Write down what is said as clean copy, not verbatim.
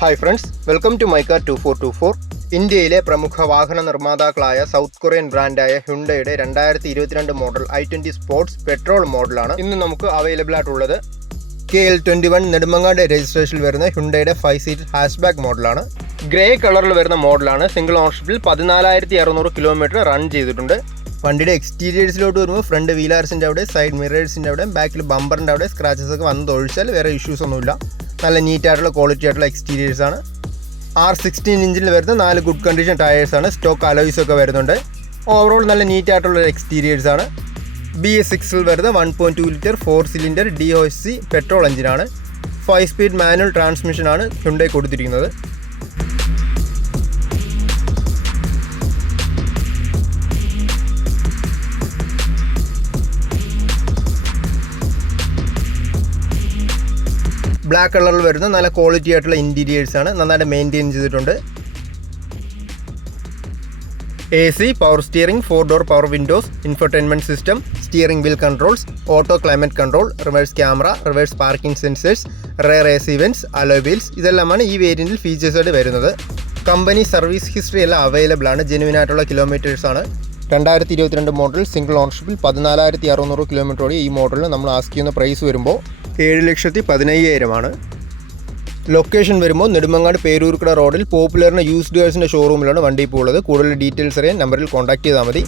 Hi friends, welcome to my car 2424. ഇന്ത്യയിലെ പ്രമുഖ വാഹന നിർമ്മാതാക്കളായ സൗത്ത് കൊറിയൻ ബ്രാൻഡായ ഹ്യുണ്ടയുടെ 2022 മോഡൽ i20 സ്പോർട്സ് പെട്രോൾ മോഡലാണ് ഇന്ന് നമുക്ക് അവൈലബിൾ ആയിട്ടുള്ളത്. KL21 നെടുമങ്ങാട് രജിസ്ട്രേഷനിൽ വരുന്ന ഹ്യുണ്ടയുടെ 5 സീറ്റ് ഹാഷ്ബാക്ക് മോഡലാണ്. ഗ്രേ കളറിൽ വരുന്ന മോഡലാണ്. സിംഗിൾ ഓണർഷിപ്പിൽ 14,600 കിലോമീറ്റർ റൺ ചെയ്തിട്ടുണ്ട്. വണ്ടിയുടെ എക്സ്റ്റീരിയേഴ്സിലോട്ട് വരുമ്പോൾ ഫ്രണ്ട് വീലാർസിൻ്റെ അവിടെ, സൈഡ് മിറേഴ്സിൻ്റെ അവിടെ, ബാക്കിൽ ബമ്പറിൻ്റെ അവിടെ സ്ക്രാച്ചസ് ഒക്കെ വന്ന് ഒഴിച്ചാൽ വേറെ ഇഷ്യൂസ് ഒന്നുമില്ല. നല്ല നീറ്റായിട്ടുള്ള ക്വാളിറ്റി ആയിട്ടുള്ള എക്സ്റ്റീരിയേഴ്സാണ്. R16 ഇഞ്ചിൽ വരുന്ന 4 ഗുഡ് കണ്ടീഷൻ ടയേഴ്സാണ്. സ്റ്റോക്ക് അലോയ്സ് ഒക്കെ വരുന്നുണ്ട്. ഓവറോൾ നല്ല നീറ്റായിട്ടുള്ള എക്സ്റ്റീരിയേഴ്സാണ്. BS6 വരുന്ന 1.2 ലിറ്റർ 4 സിലിണ്ടർ DOHC പെട്രോൾ എഞ്ചിനാണ്. 5 സ്പീഡ് മാനുവൽ ട്രാൻസ്മിഷനാണ് ഹ്യുണ്ടൈ കൊടുത്തിരിക്കുന്നത്. ബ്ലാക്ക് കളറിൽ വരുന്ന നല്ല ക്വാളിറ്റി ആയിട്ടുള്ള ഇൻറ്റീരിയേഴ്സാണ്. നന്നായിട്ട് മെയിൻറ്റെയിൻ ചെയ്തിട്ടുണ്ട്. AC, power steering, 4 door power windows, infotainment system, steering wheel controls, auto climate control, reverse camera, reverse parking sensors, rear AC vents, alloy wheels, ഇതെല്ലാമാണ് ഈ വേരിയൻറ്റിൽ ഫീച്ചേഴ്സായിട്ട് വരുന്നത്. കമ്പനി സർവീസ് ഹിസ്റ്ററി എല്ലാം അവൈലബിൾ ആണ്. ജെനുവിൻ ആയിട്ടുള്ള കിലോമീറ്റേഴ്സാണ്. 2022 മോഡൽ സിംഗിൾ ഓണർഷിപ്പിൽ 14,600 കിലോമീറ്ററോടെ ഈ മോഡലിന് നമ്മൾ ആസ്ക് ചെയ്യുന്ന പ്രൈസ് വരുമ്പോൾ 7,15,000 ആണ്. ലൊക്കേഷൻ വരുമ്പോൾ നെടുമങ്ങാട് പേരൂർക്കട റോഡിൽ പോപ്പുലറിന് യൂസ്ഡ് കാഴ്സിൻ്റെ ഷോറൂമിലാണ് വണ്ടി ഇപ്പോൾ ഉള്ളത്. കൂടുതൽ ഡീറ്റെയിൽസ് അറിയാൻ നമ്പറിൽ കോൺടാക്ട് ചെയ്താൽ മതി.